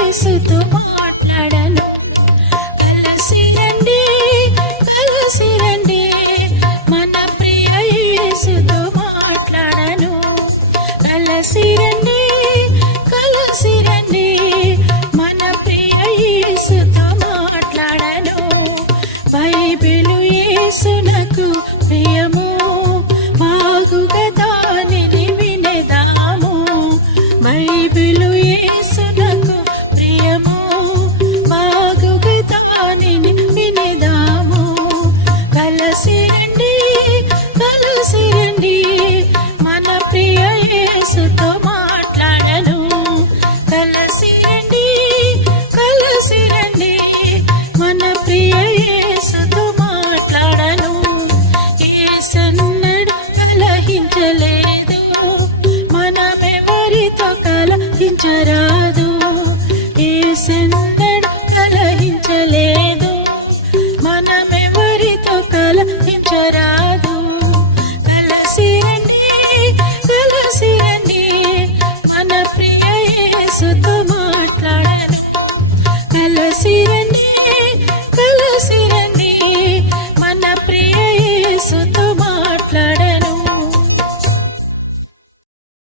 యేసుతో మాట్లాడను. కలిసి రండి మన ప్రియ యేసుతో మాట్లాడను. కలిసి రండి మన ప్రియ యేసుతో మాట్లాడను. బైబిలు యేసునకు ప్రియము, బాగుగా దానిని వినెదాము. బైబిలు యేసునకు ప్రియము, బాగుగా దానిని వినెదాము. కలిసి రండి మన ప్రియ యేసుతో మాట్లాడను. కలిసి రండి మన ప్రియ యేసుతో మాట్లాడను. యేసన్నడు కలహించలేదు, మనమెవరితో కలహించరాదు. యేసన్నడు కలహించలేదు, మనమెవరితో కలహించరాదు. కలిసి రండి మన